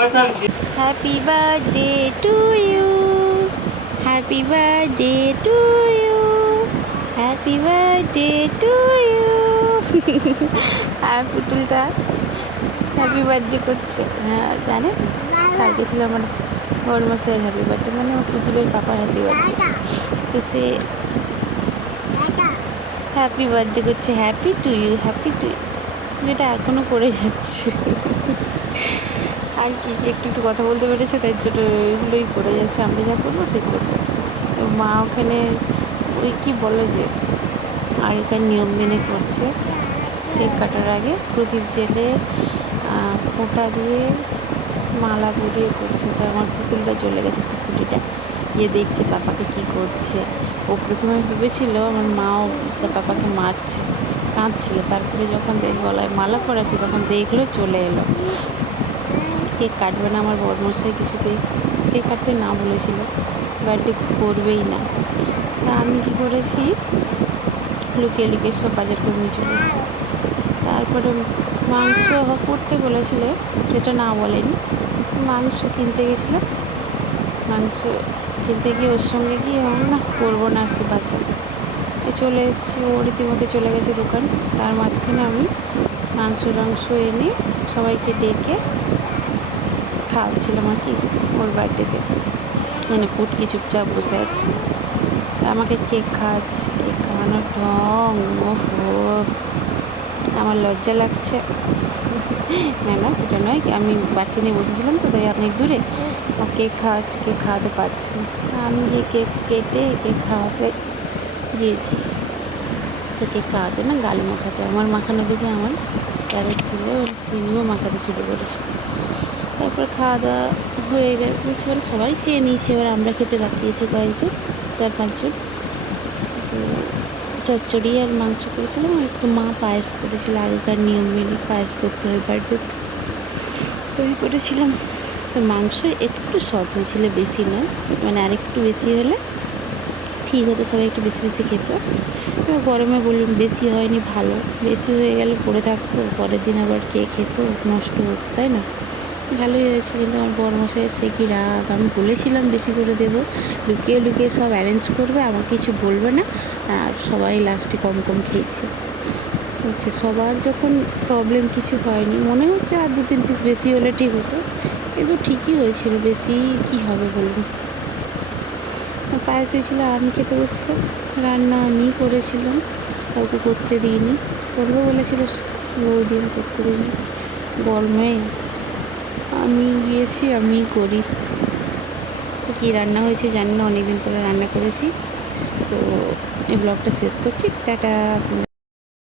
Happy birthday to you, happy birthday to you, happy birthday to you. আর পুতুলটা happy birthday করছে। হ্যাঁ জানে, কালকে ছিল আমার বড় মাসের হ্যাপি বার্থডে, মানে আমার পুতুলের পাপার হ্যাপি বার্থডে। তো সে হ্যাপি বার্থডে করছে, happy to you, happy to you, যেটা এখনও করে যাচ্ছে। আর কি একটু একটু কথা বলতে পেরেছে, তাই জন্য এগুলোই করে যাচ্ছে। আমরা যা করবো সে করবো। মা ওখানে ওই কি বলে যে আগেকার নিয়ম মেনে করছে। কেক কাটার আগে প্রদীপ জেলে ফোঁটা দিয়ে মালা পরিয়ে করছে। তো আমার পুতুলটা চলে গেছে, পুকুরিটা গিয়ে দেখছে পাপাকে কি করছে। ও প্রথমে ভেবেছিল আমার মাও তার পাপাকে মারছে, কাঁদছিল। তারপরে যখন গলায় মালা পরাচ্ছে তখন দেখলো, চলে এলো। কেক কাটবে না আমার বড়মশাই, কিছুতেই কেক কাটতে না বলেছিল, বার্থডে করবেই না। তা আমি কী করেছি, লুকিয়ে লুকিয়ে সব বাজার করে নিয়ে চলে এসেছি। তারপরে মাংস করতে বলেছিল, সেটা না বলেনি। মাংস কিনতে গেছিলাম, মাংস কিনতে গিয়ে ওর সঙ্গে গিয়ে না করবো না আজকে, বাদ দাও। চলে এসেছি, ও রীতিমতো চলে গেছে দোকান। তার মাঝখানে আমি মাংস টাংস এনে সবাইকে ডেকে খাওয়াচ্ছিলাম আর কি ওর বার্থডেতে। মানে পুটকি চুপচাপ বসে আছে, আমাকে কেক খাওয়াচ্ছে। কেক খাওয়ানোর ঢং, ওহো আমার লজ্জা লাগছে। না না সেটা নয়, আমি বাচ্চা নিয়ে বসেছিলাম তো, তাই অনেক দূরে কেক খাওয়াচ্ছি, কেক খাওয়াতে পারছি না। আমি গিয়ে কেক কেটে কেক খাওয়াতে গিয়েছি। তো কেক খাওয়াতে না গালে মাখাতে, আমার মাখানো দেখে আমার যাদের ছিল সিনিও মাখাতে শুরু করেছে। তারপর খাওয়া দাওয়া হয়ে গেছে, মানে সবাই খেয়ে নিয়েছি। এবার আমরা খেতে বাকিয়েছি কয়েকজন, 4-5 জন। তো চচ্চড়ি আর মাংস করেছিলাম, একটু মা পায়েস করেছিল, আগেকার নিয়ম মেনে পায়েস করতে হয় বাড়িতে, তৈরি করেছিলাম। তো মাংস একটু শর্ট হয়েছিল, বেশি নয়, মানে আরেকটু বেশি হলে ঠিক হতো, সবাই একটু বেশি বেশি খেত। এবার গরমে বললাম বেশি হয়নি, ভালো, বেশি হয়ে গেলে পড়ে থাকতো, পরের দিন আবার কে খেত, নষ্ট হতো, তাই না? ভালোই হয়েছে। কিন্তু আমার বড়মশাই সে কি রাগ, আমি বলেছিলাম বেশি করে দেবো, লুকিয়ে লুকিয়ে সব অ্যারেঞ্জ করবে, আমাকে কিছু বলবে না, আর সবাই লাস্টে কম কম খেয়েছে। হচ্ছে সবার যখন প্রবলেম কিছু হয়নি, মনে হচ্ছে আর 2-3 পিস বেশি হলে ঠিক হতো, কিন্তু ঠিকই হয়েছিল, বেশি কি হবে বলুন। পায়েস হয়েছিল, আমি খেতে বসছিলাম, রান্না আমিই করেছিলাম, কাউকে করতে দিইনি। করবো বলেছিল বৌদি, করতে দিইনি, গরমে আমি গিয়েছি, আমিই করি। তো কী রান্না হয়েছে জানি না, অনেকদিন পরে রান্না করেছি। তো এই ব্লগটা শেষ করছি, টাটা।